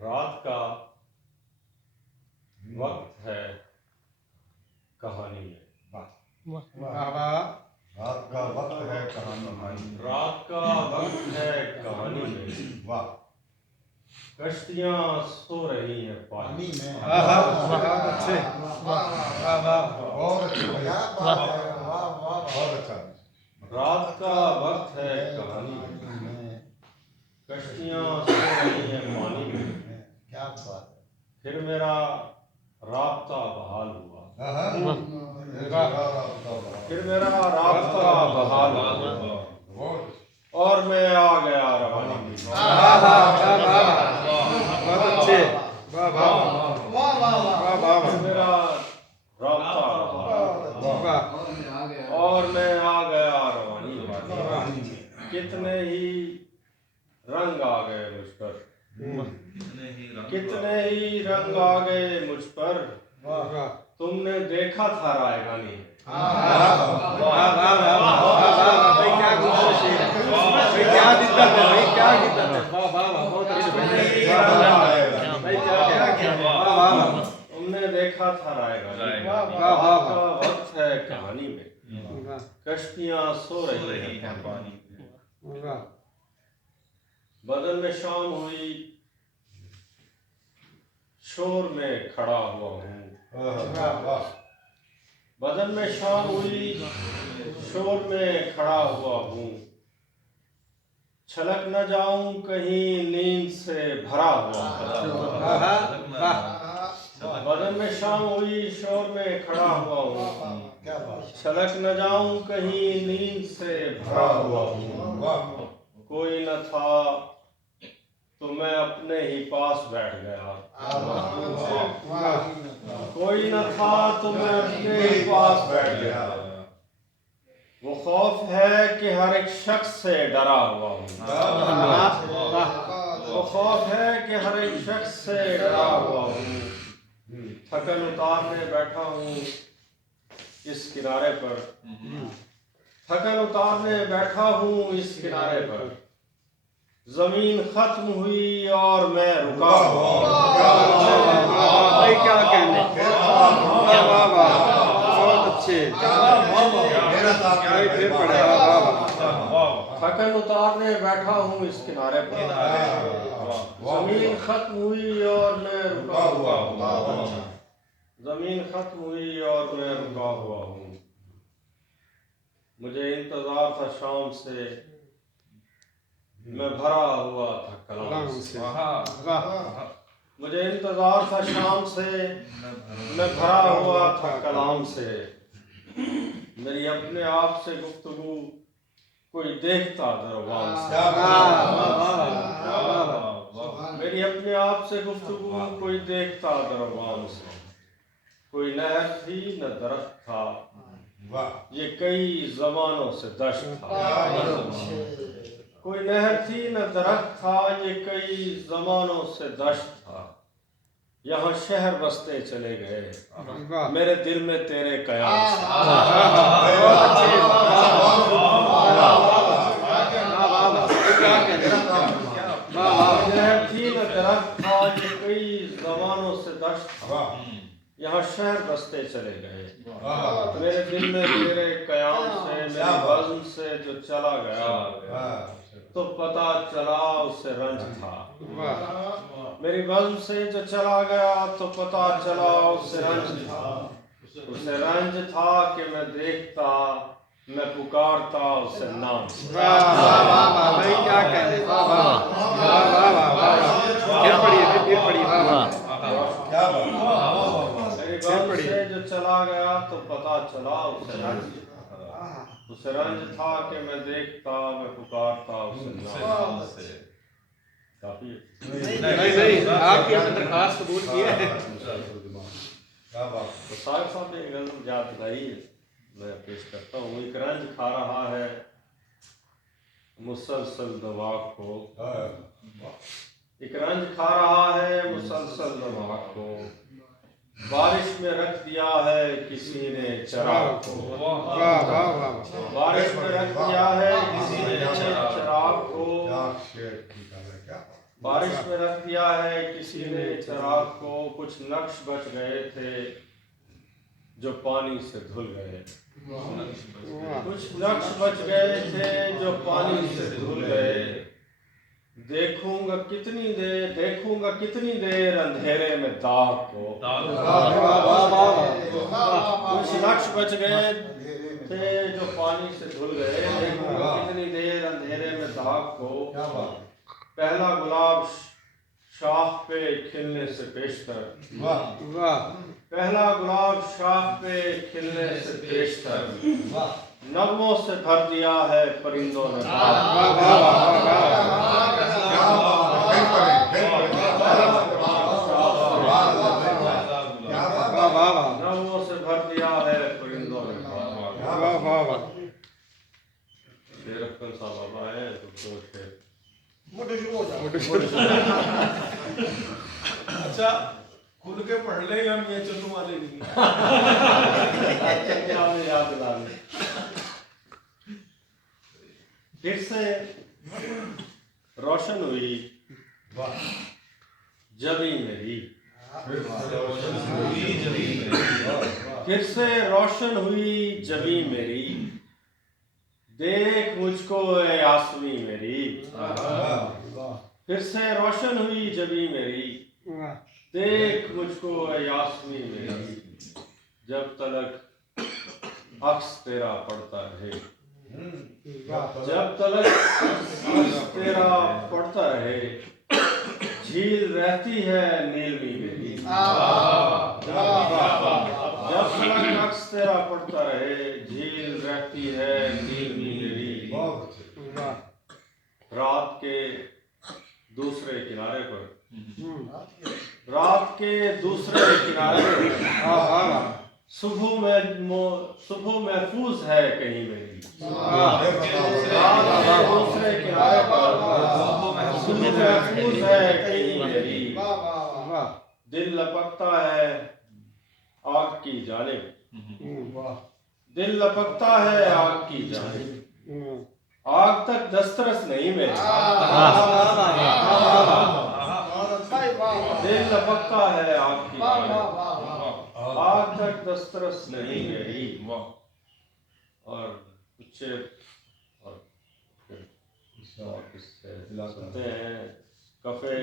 रात का वक्त है कहानी में। रात का वक्त है कहानी में। रात का वक्त है कहानी में। वाह। कश्तियां सो रही हैं पानी में। बहुत अच्छे। बहुत अच्छा। रात का वक्त है कहानी में। कश्तियां सो रही हैं पानी में। क्या बात है। फिर मेरा राब्ता बहाल हुआ। फिर मेरा राब्ता बहाल हुआ और मैं आ गया रवानी में। बहुत अच्छे। वाह वाह वाह वाह वाह। मेरा राब्ता बहाल और मैं आ गया रवानी में। कितने ही रंग आ गए मुझ पर। कितने ही रंग आ गए मुझ पर। तुमने देखा था रायगानी। तुमने देखा था रायगानी। का वक्त है कहानी में। कश्तियां सो रही हैं पानी में। बदन में शाम हुई शोर में खड़ा हुआ हूँ। बदन में शाम हुई शोर में खड़ा हुआ हूँ। छलक न जाऊं कहीं नींद से भरा हुआ। बदन में शाम हुई शोर में खड़ा हुआ हूँ। छलक न जाऊं कहीं नींद से भरा हुआ हूँ। कोई न था तो मैं अपने ही पास बैठ गया। कोई न था तो मैं अपने ही पास बैठ गया। वो खौफ है कि हर एक शख्स से डरा हुआ हूँ। वो खौफ है कि हर एक शख्स से डरा हुआ हूँ। थकन उतारने बैठा हूँ इस किनारे पर। थकन उतारने बैठा हूँ इस किनारे पर। जमीन खत्म हुई और मैं रुका हुआ। क्या कहने। बहुत अच्छे। थकन उतारने बैठा हूँ इस किनारे पर। जमीन खत्म हुई और मैं रुका हुआ हूँ। जमीन खत्म हुई और मैं रुका हुआ हूँ। मुझे इंतजार था शाम से। मैं भरा हुआ था कलाम से। मुझे इंतजार था शाम से। मैं भरा हुआ था कलाम से। मेरी अपने आप से गुफ्तगू कोई देखता दरवाम से। मेरी अपने आप से गुफ्तगू कोई देखता दरवाम से। कोई नहर थी न दरख्त था। ये कई जमानों से दश्त था। कोई नहर थी न दरख्त था। ये कई जमानों से दश्त था। यहाँ शहर बसते चले गए मेरे दिल में तेरे कयाम से। नहर थी न दरख्त था। ये कई जमानों से दश्त था। यहाँ शहर बसते चले गए मेरे दिल में तेरे कयाम से। मेरी बज़्म से जो चला गया तो पता चला उसे रंज था। मेरी बज़्म से जो चला गया तो पता चला उसे रंज था। उसे रंज था कि मैं देखता मैं पुकारता उसे नाम से। क्या कहने। मेरी बज़्म से जो चला गया तो पता चला उसे रंज था। उसे रंज था कि मैं देखता मैं पुकारता उसे नाम से। काफी नहीं आपकी हमने दरखास्त कबूल की है। तो साहब ने गज़ल याद दिलाई मैं पेश करता हूँ। एक रंज खा रहा है मुसलसल दवा को। एक रंज खा रहा है मुसलसल दवा को। बारिश में रख दिया है किसी ने चराग को। बारिश में रख दिया है किसी ने चराग को। बारिश में रख दिया है किसी ने चिराग को, कुछ नक्श बच गए थे जो पानी से धुल गए। कुछ नक्श बच गए थे जो पानी से धुल गए। देखूंगा कितनी देर अंधेरे में दाग को। कुछ नक्श बच गए थे जो पानी से धुल गए। देखूंगा कितनी देर अंधेरे में दाग को। पहला गुलाब शाख पे खिलने से पेशतर। पहला गुलाब शाख पे खिलने से पेशतर। नगमों से भर दिया है परिंदों ने। नगमों से भर दिया है परिंदों ने। शेर अख्तर साहब आए तो शेर अच्छा खुल के पढ़ ले हम ये चलू वाले नहीं। याद दिला दे। फिर से रोशन हुई जबी मेरी। फिर से रोशन हुई जबी मेरी। देख मुझको ए आसमी मेरी। फिर से रोशन हुई जबी मेरी। देख मुझको ए आसमी मेरी। जब तलक अक्स तेरा पड़ता रहे। जब तलक अक्स तेरा पड़ता रहे। झील रहती है नीलमी मेरी। जब तलक अक्स तेरा पड़ता रहे। झील रहती है नीलमी मेरी। रात के दूसरे किनारे पर। रात के दूसरे किनारे पर सुबह महफूज है कहीं मेरी। रात के दूसरे किनारे पर सुबह महफूज है कहीं मेरी। दिल लपकता है आग की जानिब। दिल लपकता है आग की जानिब। आग तक दस्तरस नहीं मेरी। दिल लपकता है आग की जानिब। आग तक दस्तरस नहीं मेरी। और कुछ और सुनते हैं। कफे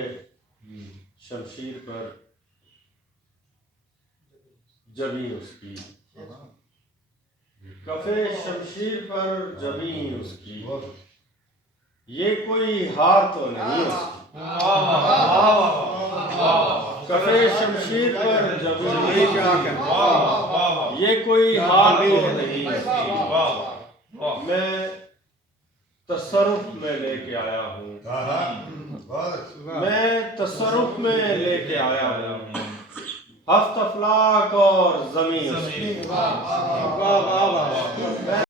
शमशीर पर जबी उसकी। कफे शमशीर पर जबी उसकी। ये कोई हार तो नहीं उसकी। कफे शमशीर पर जबी ये कोई हार तो नहीं उसकी। मैं तसर्रुफ में लेके आया हूँ। मैं तसर्रुफ में लेके आया हूँ। हफ्त अफलाक और ज़मीन उसकी।